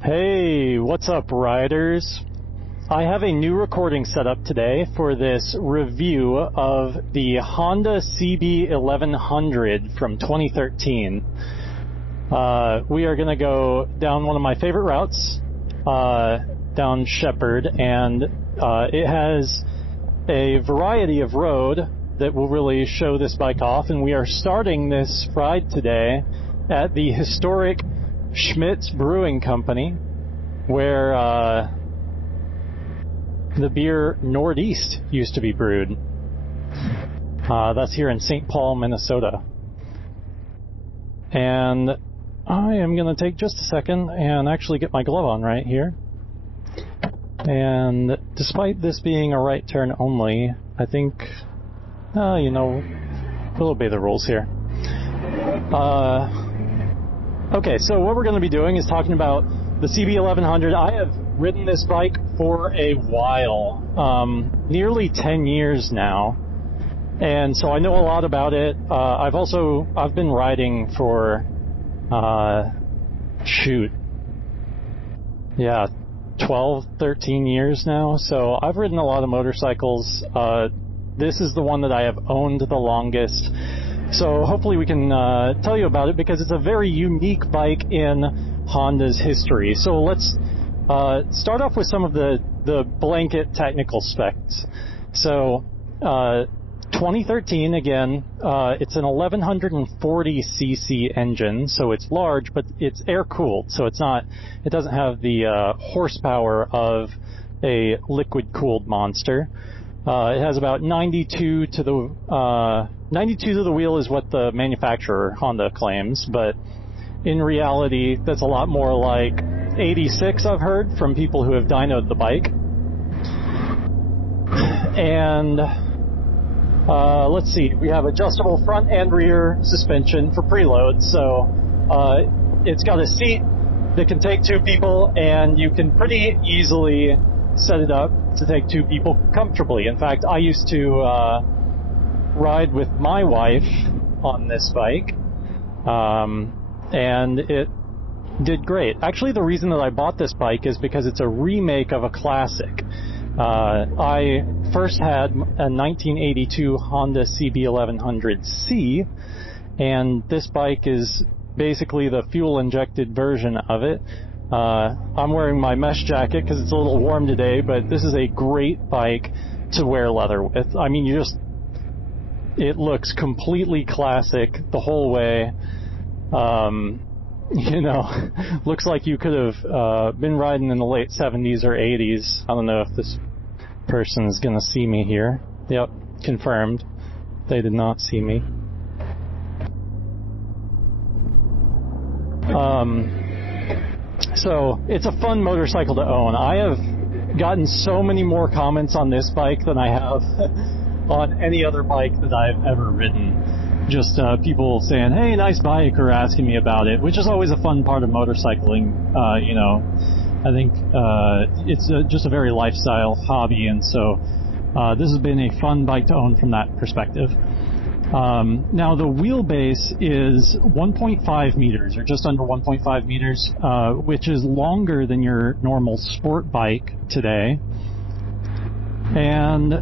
Hey, what's up, riders? I have a new recording set up today for this review of the Honda CB1100 from 2013. We are going to go down one of my favorite routes, down Shepherd, and it has a variety of road that will really show this bike off, and we are starting this ride today at the historic Schmidt's Brewing Company, where the beer Northeast used to be brewed. That's here in St. Paul, Minnesota. And I am going to take just a second and actually get my glove on right here. And despite this being a right turn only, I think, we'll obey the rules here. Okay, so what we're going to be doing is talking about the CB1100. I have ridden this bike for a while, nearly 10 years now, and so I know a lot about it. I've been riding for, 12, 13 years now, so I've ridden a lot of motorcycles. This is the one that I have owned the longest. So hopefully we can tell you about it because it's a very unique bike in Honda's history. So let's start off with some of the blanket technical specs. So 2013, again, it's an 1140cc engine, so it's large, but it's air-cooled, so it doesn't have the horsepower of a liquid-cooled monster. It has about 92 to the wheel is what the manufacturer, Honda, claims, but in reality, that's a lot more like 86, I've heard, from people who have dynoed the bike. And let's see, we have adjustable front and rear suspension for preload, so it's got a seat that can take two people, and you can pretty easily set it up to take two people comfortably. In fact, I used to ride with my wife on this bike, and it did great. Actually, the reason that I bought this bike is because it's a remake of a classic. I first had a 1982 Honda CB1100C, and this bike is basically the fuel-injected version of it. I'm wearing my mesh jacket because it's a little warm today, but this is a great bike to wear leather with. I mean, it looks completely classic the whole way. Looks like you could have been riding in the late 70s or 80s. I don't know if this person's gonna see me here. Yep, confirmed. They did not see me. So it's a fun motorcycle to own. I have gotten so many more comments on this bike than I have on any other bike that I've ever ridden. Just people saying, hey, nice bike, or asking me about it, which is always a fun part of motorcycling. I think it's just a very lifestyle hobby, and so this has been a fun bike to own from that perspective. Now the wheelbase is 1.5 meters, or just under 1.5 meters, which is longer than your normal sport bike today. And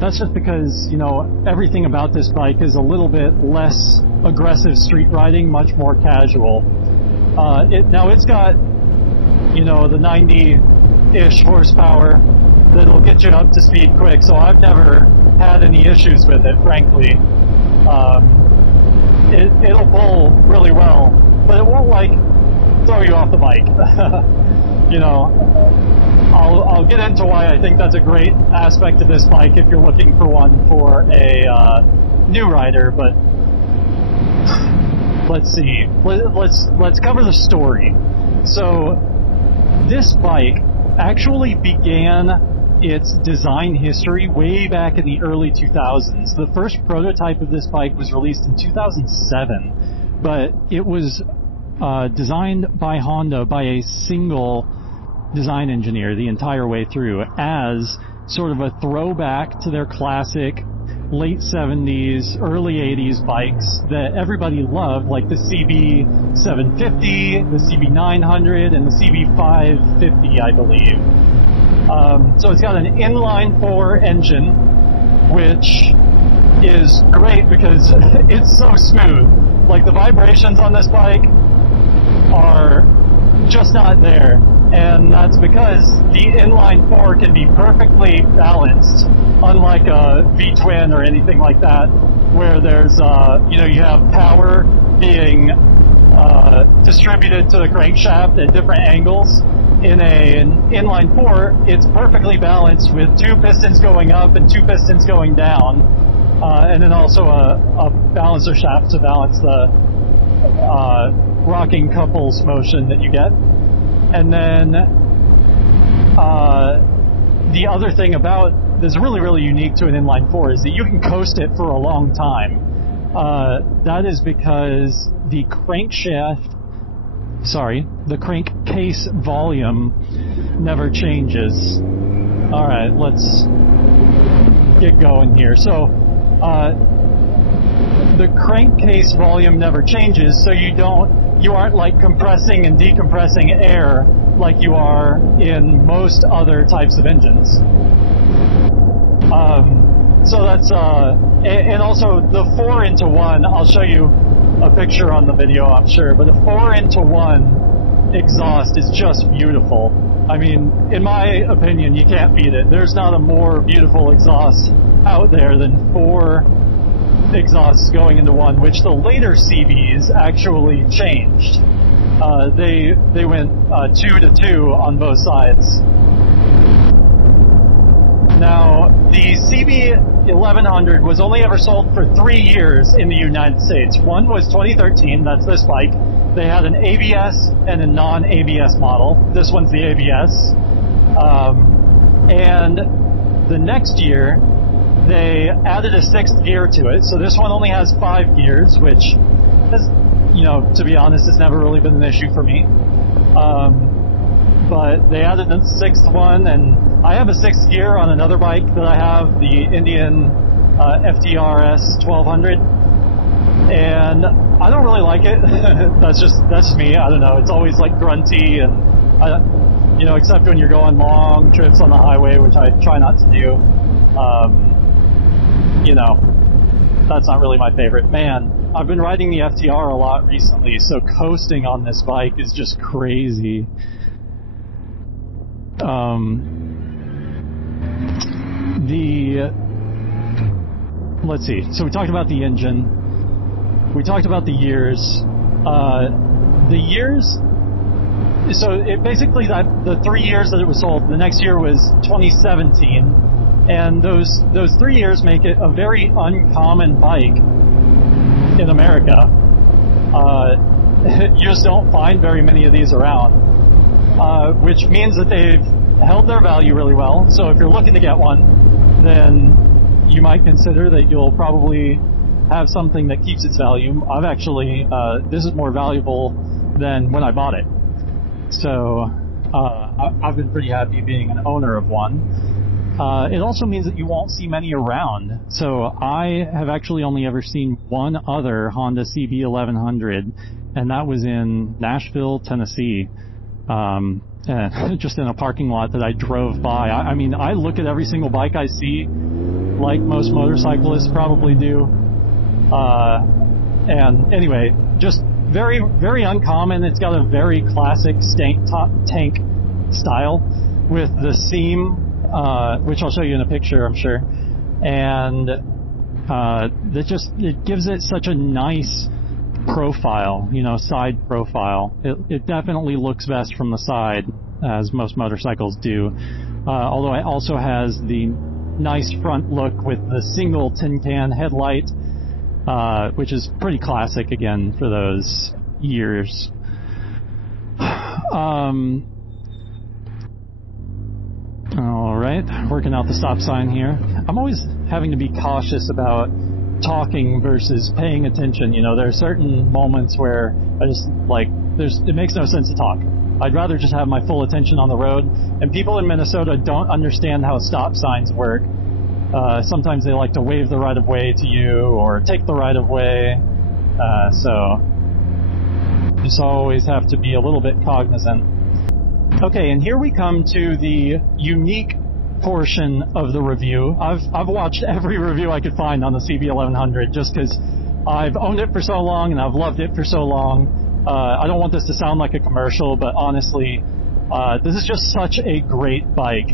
that's just because, everything about this bike is a little bit less aggressive street riding, much more casual. It's got, the 90-ish horsepower that'll get you up to speed quick, so I've never had any issues with it, frankly. It'll pull really well, but it won't, throw you off the bike. I'll get into why I think that's a great aspect of this bike if you're looking for one for a new rider, but let's see. Let's cover the story. So this bike actually began its design history way back in the early 2000s. The first prototype of this bike was released in 2007, but it was designed by Honda by a single design engineer the entire way through as sort of a throwback to their classic late 70s, early 80s bikes that everybody loved, like the CB750, the CB900, and the CB550, I believe. So it's got an inline-4 engine, which is great because it's so smooth. Like, the vibrations on this bike are just not there. And that's because the inline-4 can be perfectly balanced, unlike a V-twin or anything like that, where there's, you have power being distributed to the crankshaft at different angles. In an inline-4, it's perfectly balanced with 2 pistons going up and 2 pistons going down, and then also a balancer shaft to balance the rocking couples motion that you get. And then the other thing that's really, really unique to an inline-4 is that you can coast it for a long time. That is because the crankcase volume never changes. Alright, let's get going here. So, the crankcase volume never changes, so you aren't like compressing and decompressing air like you are in most other types of engines. So that's, and also the 4-into-1, I'll show you a picture on the video, I'm sure, but the 4-into-1 exhaust is just beautiful. I mean, in my opinion, you can't beat it. There's not a more beautiful exhaust out there than 4 exhausts going into one, which the later CBs actually changed. They went 2-to-2 on both sides. Now, the CB1100 was only ever sold for 3 years in the United States. One was 2013, that's this bike. They had an ABS and a non-ABS model. This one's the ABS. And the next year, they added a 6th gear to it. So this one only has 5 gears, which has, to be honest, has never really been an issue for me. But they added a 6th one, and I have a 6th gear on another bike that I have, the Indian FTRS 1200, and I don't really like it. that's just me. I don't know. It's always like grunty, and except when you're going long trips on the highway, which I try not to do. That's not really my favorite. Man, I've been riding the FTR a lot recently, so coasting on this bike is just crazy. Let's see. So we talked about the engine. We talked about the years. So it basically, the 3 years that it was sold, the next year was 2017. And those 3 years make it a very uncommon bike in America. You just don't find very many of these around, which means that they've held their value really well. So if you're looking to get one, then you might consider that you'll probably have something that keeps its value. I've actually, this is more valuable than when I bought it. So I've been pretty happy being an owner of one. It also means that you won't see many around. So I have actually only ever seen one other Honda CB1100, and that was in Nashville, Tennessee, just in a parking lot that I drove by. I mean, I look at every single bike I see, like most motorcyclists probably do. And anyway, just very, very uncommon. It's got a very classic tank style with the seam, which I'll show you in a picture, I'm sure. And it gives it such a nice profile, side profile. It definitely looks best from the side, as most motorcycles do. Although it also has the nice front look with the single tin can headlight, which is pretty classic again for those years. All right, working out the stop sign here. I'm always having to be cautious about talking versus paying attention. There are certain moments where I just it makes no sense to talk. I'd rather just have my full attention on the road. And people in Minnesota don't understand how stop signs work. Sometimes they like to waive the right-of-way to you or take the right-of-way, so just always have to be a little bit cognizant. Okay, and here we come to the unique portion of the review. I've watched every review I could find on the CB1100 just because I've owned it for so long and I've loved it for so long. I don't want this to sound like a commercial, but honestly, this is just such a great bike.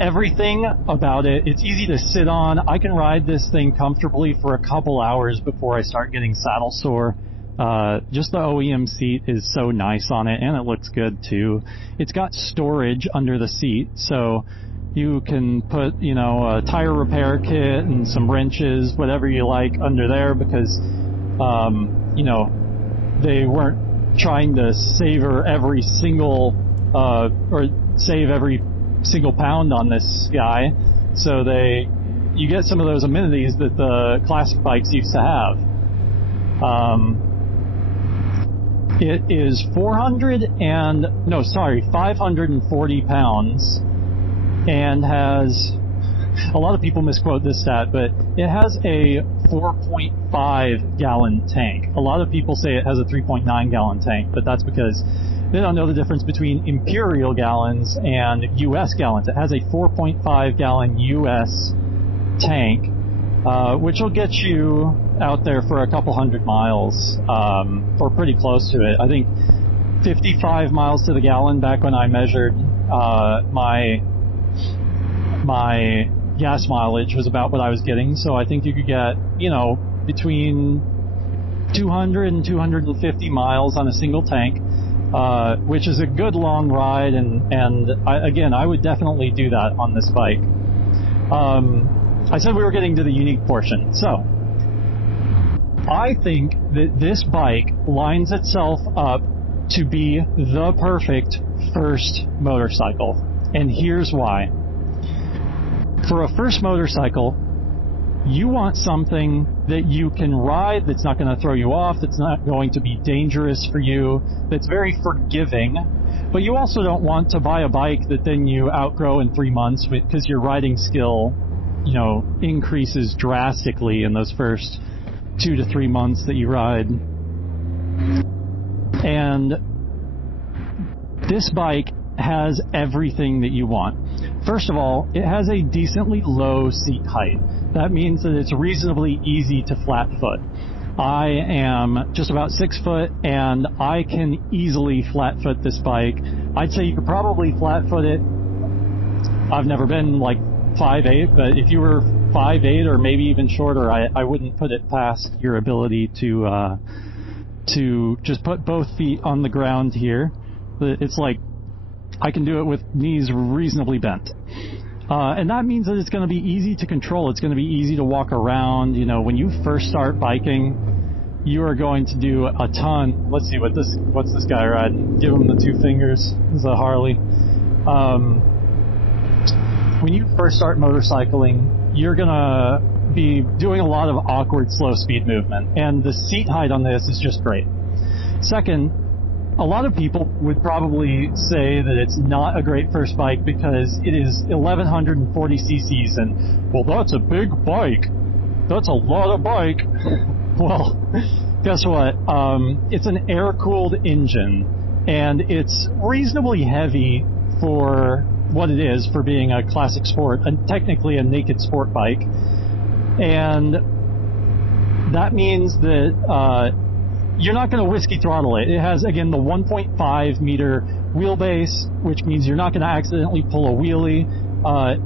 Everything about it, it's easy to sit on. I can ride this thing comfortably for a couple hours before I start getting saddle sore. Just the OEM seat is so nice on it, and it looks good too. It's got storage under the seat, so you can put, a tire repair kit and some wrenches, whatever you like, under there because, they weren't trying to savor every single, or save every single pound on this guy, so you get some of those amenities that the classic bikes used to have. It is 540 pounds and has, a lot of people misquote this stat, but it has a 4.5 gallon tank. A lot of people say it has a 3.9 gallon tank, but that's because they don't know the difference between imperial gallons and US gallons. It has a 4.5 gallon US tank, which will get you out there for a couple hundred miles, or pretty close to it. I think 55 miles to the gallon back when I measured my gas mileage was about what I was getting. So I think you could get, between 200 and 250 miles on a single tank, which is a good long ride. And I would definitely do that on this bike. I said we were getting to the unique portion. So I think that this bike lines itself up to be the perfect first motorcycle. And here's why. For a first motorcycle, you want something that you can ride, that's not going to throw you off, that's not going to be dangerous for you, that's very forgiving. But you also don't want to buy a bike that then you outgrow in 3 months because your riding skill, increases drastically in those first 2 to 3 months that you ride. And this bike has everything that you want. First of all, it has a decently low seat height. That means that it's reasonably easy to flat foot. I am just about 6 foot, and I can easily flat foot this bike. I'd say you could probably flat foot it. I've never been like 5'8", but if you were 5'8" or maybe even shorter, I wouldn't put it past your ability to just put both feet on the ground here. It's like I can do it with knees reasonably bent. And that means that it's going to be easy to control. It's going to be easy to walk around. When you first start biking, you are going to do a ton. Let's see what's this guy riding? Give him the 2 fingers. This is a Harley. When you first start motorcycling, you're going to be doing a lot of awkward slow speed movement, and the seat height on this is just great. Second, a lot of people would probably say that it's not a great first bike because it is 1140 cc's, and, well, that's a big bike. That's a lot of bike. Well, guess what? It's an air-cooled engine, and it's reasonably heavy for what it is for being a classic sport, and technically a naked sport bike. And that means that you're not going to whiskey throttle it. It has, again, the 1.5 meter wheelbase, which means you're not going to accidentally pull a wheelie.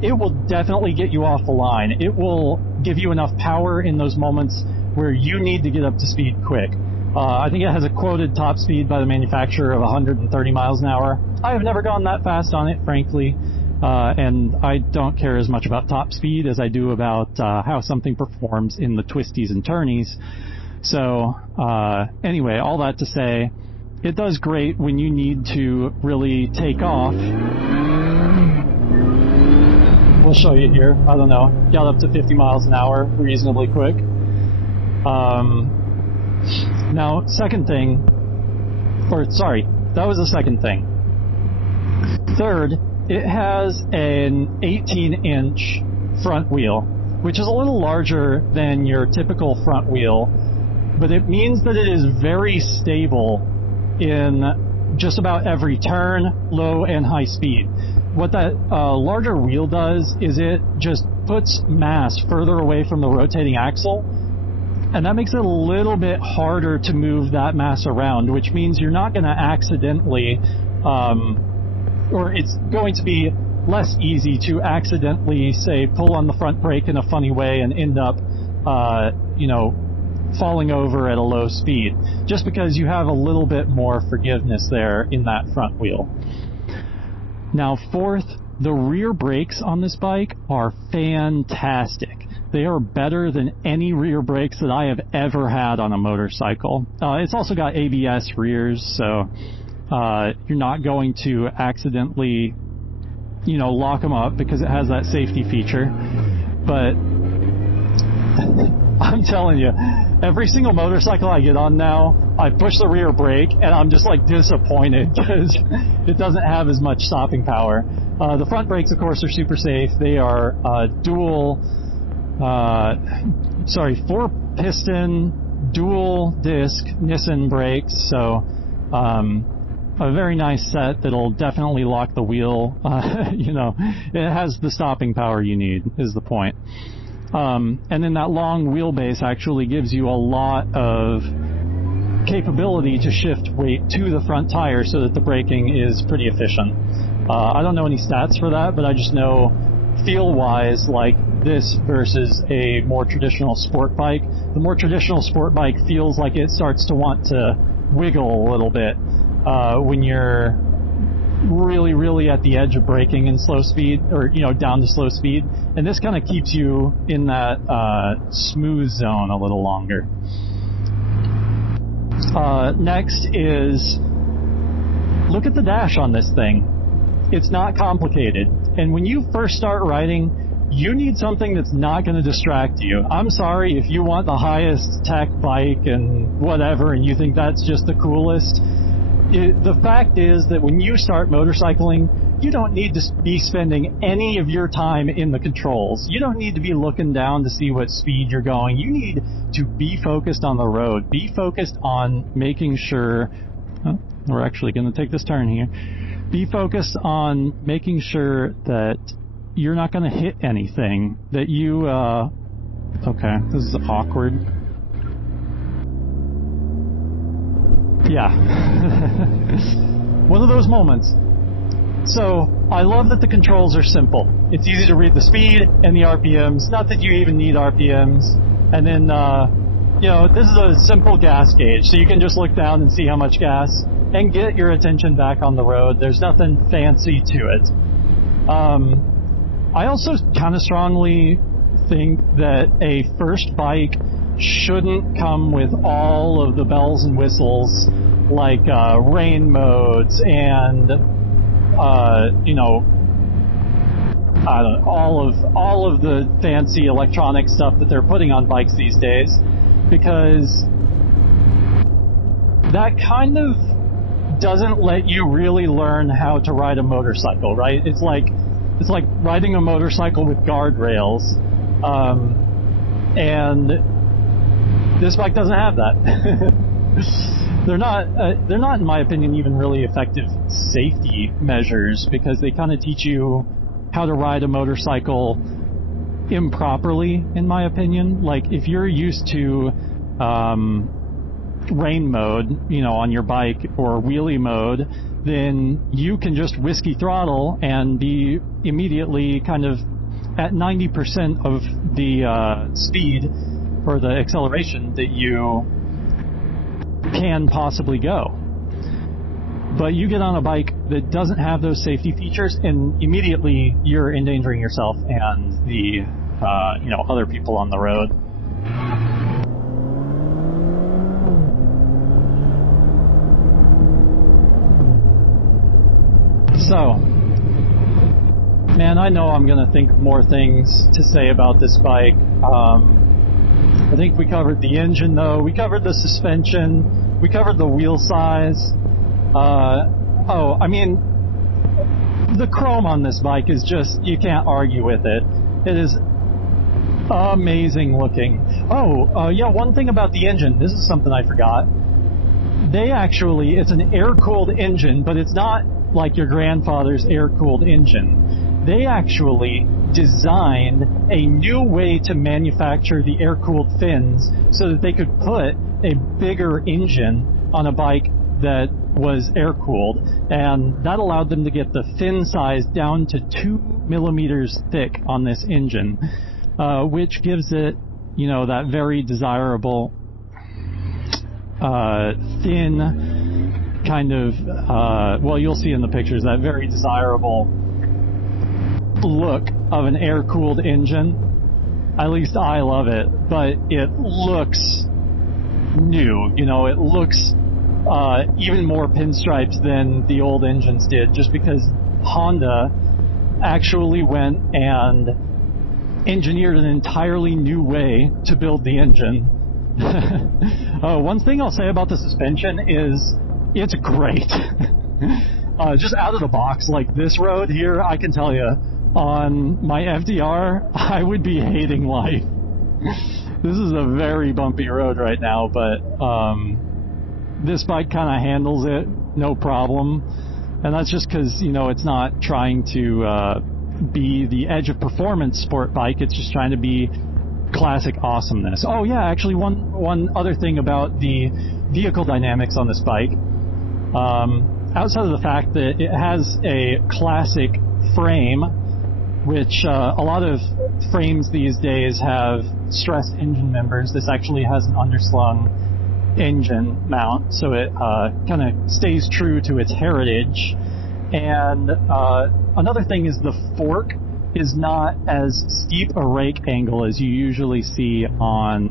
It will definitely get you off the line. It will give you enough power in those moments where you need to get up to speed quick. I think it has a quoted top speed by the manufacturer of 130 miles an hour. I have never gone that fast on it, frankly, and I don't care as much about top speed as I do about how something performs in the twisties and turnies. So anyway, all that to say, it does great when you need to really take off. We'll show you here. I don't know. Got up to 50 miles an hour reasonably quick. Now, second thing, or sorry, that was the second thing. Third, it has an 18-inch front wheel, which is a little larger than your typical front wheel, but it means that it is very stable in just about every turn, low and high speed. What that larger wheel does is it just puts mass further away from the rotating axle, and that makes it a little bit harder to move that mass around, which means you're not going to accidentally, or it's going to be less easy to accidentally, say, pull on the front brake in a funny way and end up, falling over at a low speed, just because you have a little bit more forgiveness there in that front wheel. Now, fourth, the rear brakes on this bike are fantastic. They are better than any rear brakes that I have ever had on a motorcycle. It's also got ABS rears, so you're not going to accidentally, lock them up because it has that safety feature. But I'm telling you, every single motorcycle I get on now, I push the rear brake and I'm just disappointed because it doesn't have as much stopping power. The front brakes, of course, are super safe. They are 4-piston, dual disc Nissan brakes, so a very nice set that'll definitely lock the wheel. It has the stopping power you need, is the point. And then that long wheelbase actually gives you a lot of capability to shift weight to the front tire so that the braking is pretty efficient. I don't know any stats for that, but I just know feel-wise, this versus a more traditional sport bike, the more traditional sport bike feels like it starts to want to wiggle a little bit when you're really, really at the edge of braking in slow speed, or down to slow speed, and this kind of keeps you in that smooth zone a little longer. Next is look at the dash on this thing. It's not complicated, and when you first start riding, you need something that's not going to distract you. I'm sorry if you want the highest tech bike and whatever, and you think that's just the coolest. The fact is that when you start motorcycling, you don't need to be spending any of your time in the controls. You don't need to be looking down to see what speed you're going. You need to be focused on the road. Be focused on making sure... Oh, we're actually going to take this turn here. Be focused on making sure that you're not going to hit anything. That you... Okay, this is awkward. Yeah. One of those moments. So, I love that the controls are simple. It's easy to read the speed and the RPMs. Not that you even need RPMs. And then, this is a simple gas gauge, so you can just look down and see how much gas and get your attention back on the road. There's nothing fancy to it. I also kind of strongly think that a first bike shouldn't come with all of the bells and whistles like rain modes and all of the fancy electronic stuff that they're putting on bikes these days, because that kind of doesn't let you really learn how to ride a motorcycle, right? It's like riding a motorcycle with guardrails, and this bike doesn't have that. They're not, in my opinion, even really effective safety measures, because they kind of teach you how to ride a motorcycle improperly, in my opinion. Like, if you're used to rain mode, on your bike, or wheelie mode, then you can just whiskey throttle and be immediately kind of at 90% of the speed or the acceleration that you can possibly go. But you get on a bike that doesn't have those safety features, and immediately you're endangering yourself and the other people on the road. So, man, I know I'm going to think more things to say about this bike. I think we covered the engine, though. We covered the suspension. We covered the wheel size. the chrome on this bike is just, you can't argue with it. It is amazing looking. Oh, yeah, one thing about the engine, this is something I forgot. It's an air-cooled engine, but it's not like your grandfather's air-cooled engine. They actually designed a new way to manufacture the air-cooled fins so that they could put a bigger engine on a bike that was air-cooled, and that allowed them to get the fin size down to 2 millimeters thick on this engine, which gives it, you know, that very desirable thin kind of, well, you'll see in the pictures, that very desirable look of an air-cooled engine. At least I love it, but it looks new. You know, it looks even more pinstripes than the old engines did, just because Honda actually went and engineered an entirely new way to build the engine. One thing I'll say about the suspension is it's great. Just out of the box, like this road here, I can tell you, on my FDR, I would be hating life. This is a very bumpy road right now, but this bike kind of handles it no problem. And that's just because, you know, it's not trying to be the edge of performance sport bike. It's just trying to be classic awesomeness. Oh yeah, actually one other thing about the vehicle dynamics on this bike, outside of the fact that it has a classic frame, which a lot of frames these days have stressed engine members. This actually has an underslung engine mount, so it kind of stays true to its heritage. And another thing is the fork is not as steep a rake angle as you usually see on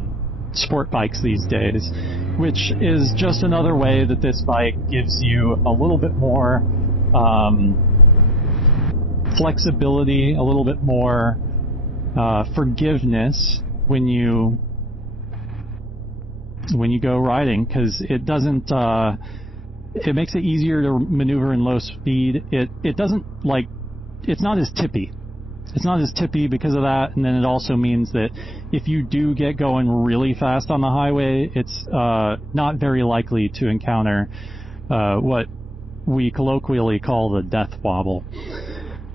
sport bikes these days, which is just another way that this bike gives you a little bit more flexibility, a little bit more forgiveness when you go riding, because it doesn't it makes it easier to maneuver in low speed. It doesn't, like, it's not as tippy. It's not as tippy because of that, and then it also means that if you do get going really fast on the highway, it's not very likely to encounter what we colloquially call the death wobble.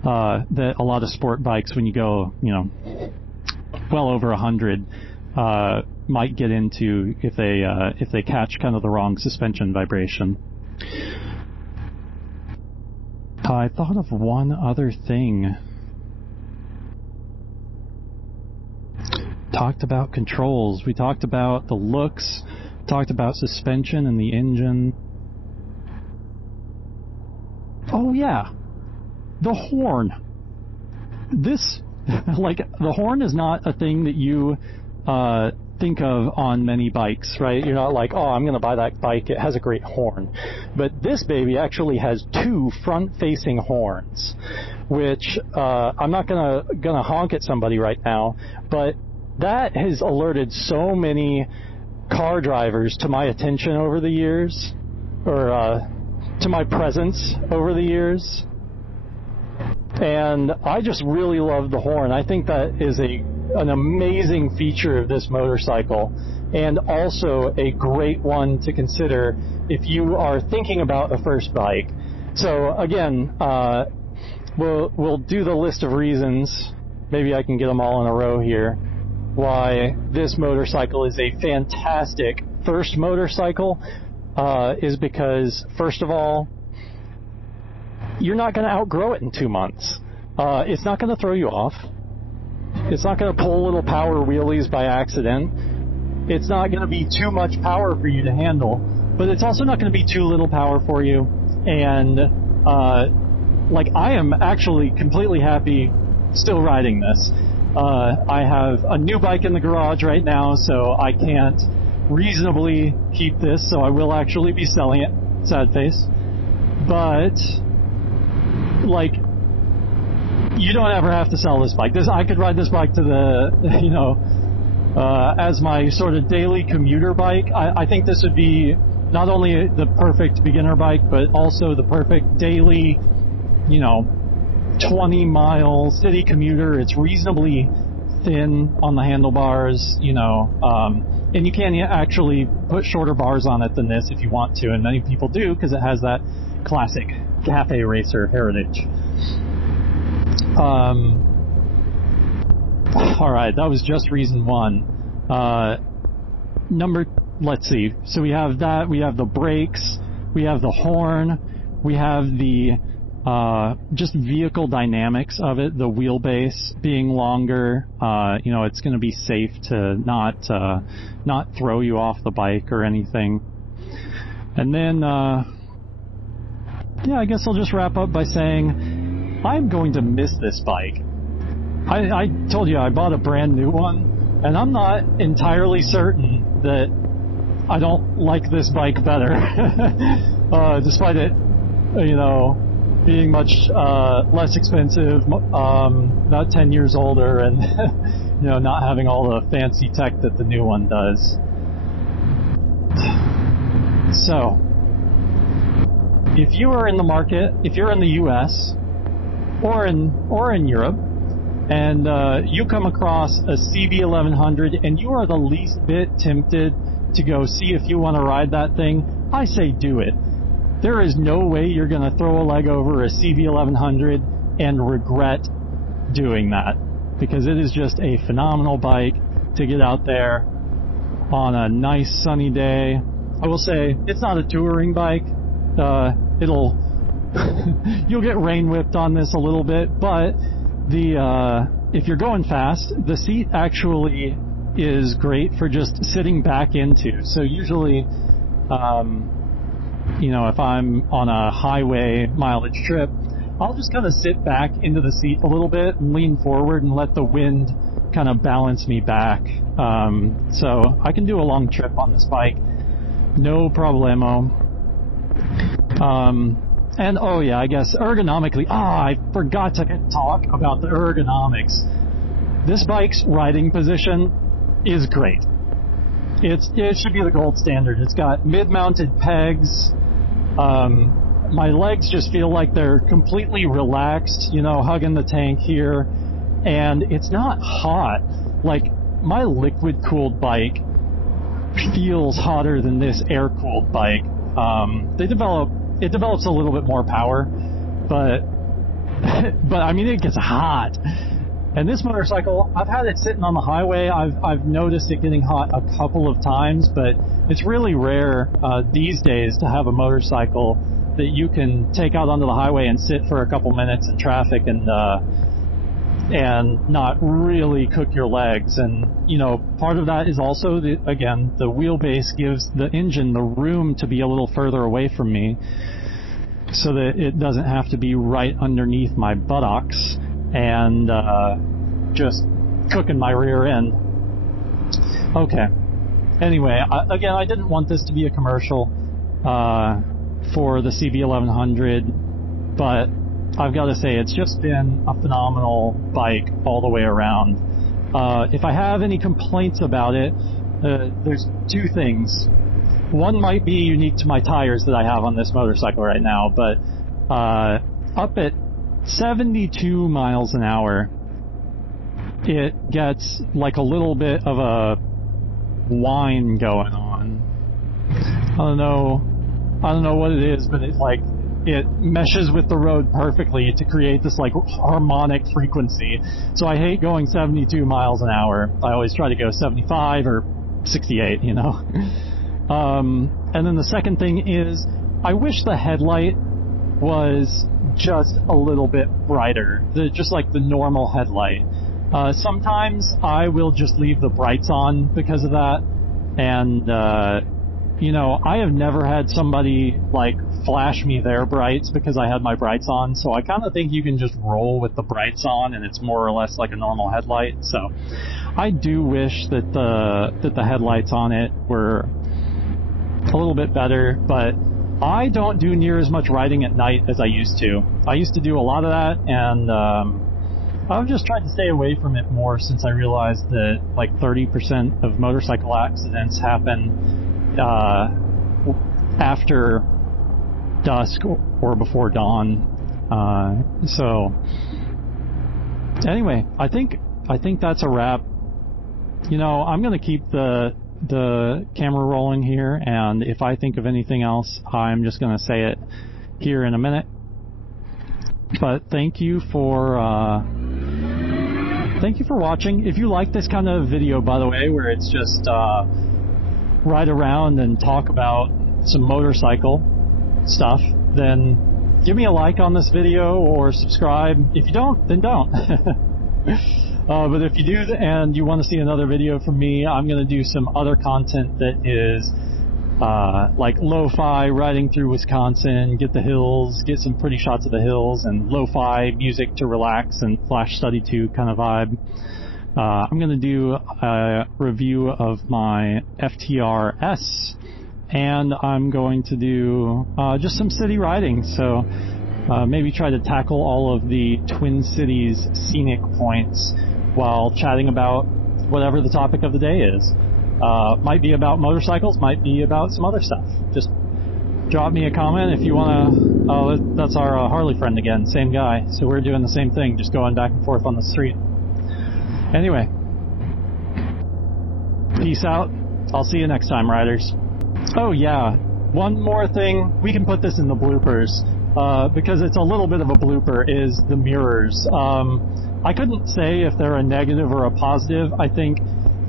That a lot of sport bikes, when you go, you know, well over 100, might get into if they catch kind of the wrong suspension vibration. I thought of one other thing. Talked about controls. We talked about the looks. Talked about suspension and the engine. Oh yeah, the horn. This, like, the horn is not a thing that you think of on many bikes, right? You're not like, oh, I'm going to buy that bike, it has a great horn. But this baby actually has 2 front-facing horns, which I'm not gonna honk at somebody right now, but that has alerted so many car drivers to my attention over the years, or to my presence over the years. And I just really love the horn. I think that is an amazing feature of this motorcycle, and also a great one to consider if you are thinking about a first bike. So again, we'll do the list of reasons. Maybe I can get them all in a row here. Why this motorcycle is a fantastic first motorcycle is because, first of all, you're not going to outgrow it in 2 months. It's not going to throw you off. It's not going to pull little power wheelies by accident. It's not going to be too much power for you to handle, but it's also not going to be too little power for you. And like, I am actually completely happy still riding this. I have a new bike in the garage right now, so I can't reasonably keep this, so I will actually be selling it. Sad face. But, like, you don't ever have to sell this bike. I could ride this bike to the, you know, as my sort of daily commuter bike. I think this would be not only the perfect beginner bike, but also the perfect daily, you know, 20-mile city commuter. It's reasonably thin on the handlebars, you know, and you can actually put shorter bars on it than this if you want to, and many people do because it has that classic cafe racer heritage. All right, that was just reason one. Let's see. So we have that. We have the brakes. We have the horn. We have the just vehicle dynamics of it. The wheelbase being longer. You know, it's going to be safe to not throw you off the bike or anything. And then, yeah, I guess I'll just wrap up by saying I'm going to miss this bike. I told you I bought a brand new one, and I'm not entirely certain that I don't like this bike better, despite it, you know, being much less expensive, about 10 years older, and you know, not having all the fancy tech that the new one does. So, if you are in the market, if you're in the U.S. or in Europe, and you come across a CB1100 and you are the least bit tempted to go see if you want to ride that thing, I say do it. There is no way you're going to throw a leg over a CB1100 and regret doing that, because it is just a phenomenal bike to get out there on a nice sunny day. I will say it's not a touring bike. You'll get rain whipped on this a little bit, but if you're going fast, the seat actually is great for just sitting back into. So usually, you know, if I'm on a highway mileage trip, I'll just kind of sit back into the seat a little bit and lean forward and let the wind kind of balance me back. So I can do a long trip on this bike, no problemo. And oh yeah, I guess ergonomically, I forgot to talk about the ergonomics. This bike's riding position is great. It should be the gold standard. It's got mid-mounted pegs. My legs just feel like they're completely relaxed, you know, hugging the tank here. And it's not hot. Like, my liquid-cooled bike feels hotter than this air-cooled bike. It develops a little bit more power, but I mean, it gets hot. And this motorcycle, I've had it sitting on the highway. I've noticed it getting hot a couple of times, but it's really rare these days to have a motorcycle that you can take out onto the highway and sit for a couple minutes in traffic and not really cook your legs. And, you know, part of that is also, the wheelbase gives the engine the room to be a little further away from me so that it doesn't have to be right underneath my buttocks and just cooking my rear end. Okay. Anyway, I didn't want this to be a commercial for the CB1100, but I've got to say, it's just been a phenomenal bike all the way around. If I have any complaints about it, there's two things. One might be unique to my tires that I have on this motorcycle right now, but up at 72 miles an hour, it gets like a little bit of a whine going on. I don't know what it is, but it's like it meshes with the road perfectly to create this like harmonic frequency. So I hate going 72 miles an hour. I always try to go 75 or 68, you know. And then the second thing is, I wish the headlight was just a little bit brighter, just like the normal headlight. Sometimes I will just leave the brights on because of that, and you know, I have never had somebody like flash me their brights because I had my brights on, so I kind of think you can just roll with the brights on and it's more or less like a normal headlight. So I do wish that the headlights on it were a little bit better, but I don't do near as much riding at night as I used to. I used to do a lot of that, and I've just tried to stay away from it more since I realized that like 30% of motorcycle accidents happen after dusk or before dawn. So anyway, I think that's a wrap. You know, I'm going to keep the camera rolling here, and if I think of anything else, I'm just going to say it here in a minute. But thank you for watching. If you like this kind of video, by the way, where it's just ride around and talk about some motorcycle stuff, then give me a like on this video or subscribe. If you don't, then don't. But if you do and you want to see another video from me, I'm going to do some other content that is like lo-fi riding through Wisconsin, get the hills, get some pretty shots of the hills, and lo-fi music to relax and flash study to kind of vibe. I'm going to do a review of my FTR-S, and I'm going to do just some city riding, so maybe try to tackle all of the Twin Cities scenic points while chatting about whatever the topic of the day is. Might be about motorcycles, might be about some other stuff. Just drop me a comment if you want to. Oh, that's our Harley friend again, same guy. So we're doing the same thing, just going back and forth on the street. Anyway, peace out. I'll see you next time, riders. Oh yeah, one more thing. We can put this in the bloopers, because it's a little bit of a blooper, is the mirrors. I couldn't say if they're a negative or a positive. I think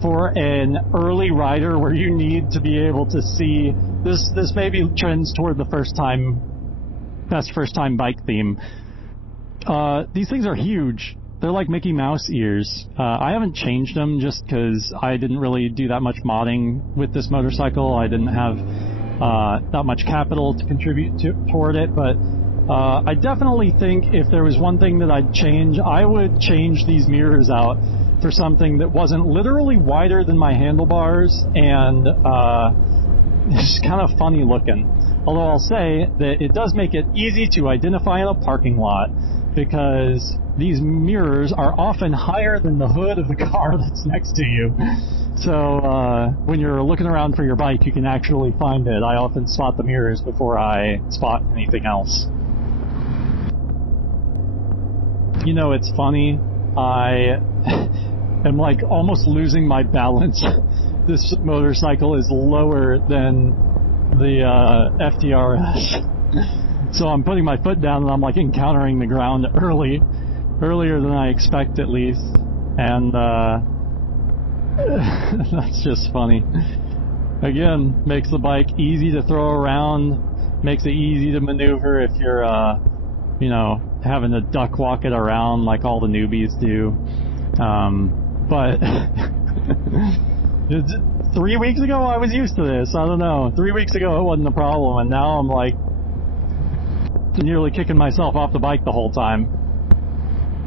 for an early rider where you need to be able to see, this maybe trends toward the first time bike theme. These things are huge. They're like Mickey Mouse ears. I haven't changed them just because I didn't really do that much modding with this motorcycle. I didn't have that much capital to contribute toward it, but I definitely think if there was one thing that I'd change, I would change these mirrors out for something that wasn't literally wider than my handlebars and it's kind of funny looking. Although I'll say that it does make it easy to identify in a parking lot, because these mirrors are often higher than the hood of the car that's next to you. So when you're looking around for your bike, you can actually find it. I often spot the mirrors before I spot anything else. You know, it's funny. I am like almost losing my balance. This motorcycle is lower than the FTR-S. So I'm putting my foot down and I'm like encountering the ground earlier than I expect at least. And that's just funny. Again, makes the bike easy to throw around, makes it easy to maneuver if you're, you know, having to duck walk it around like all the newbies do. But 3 weeks ago I was used to this. I don't know. 3 weeks ago it wasn't a problem, and now I'm like nearly kicking myself off the bike the whole time.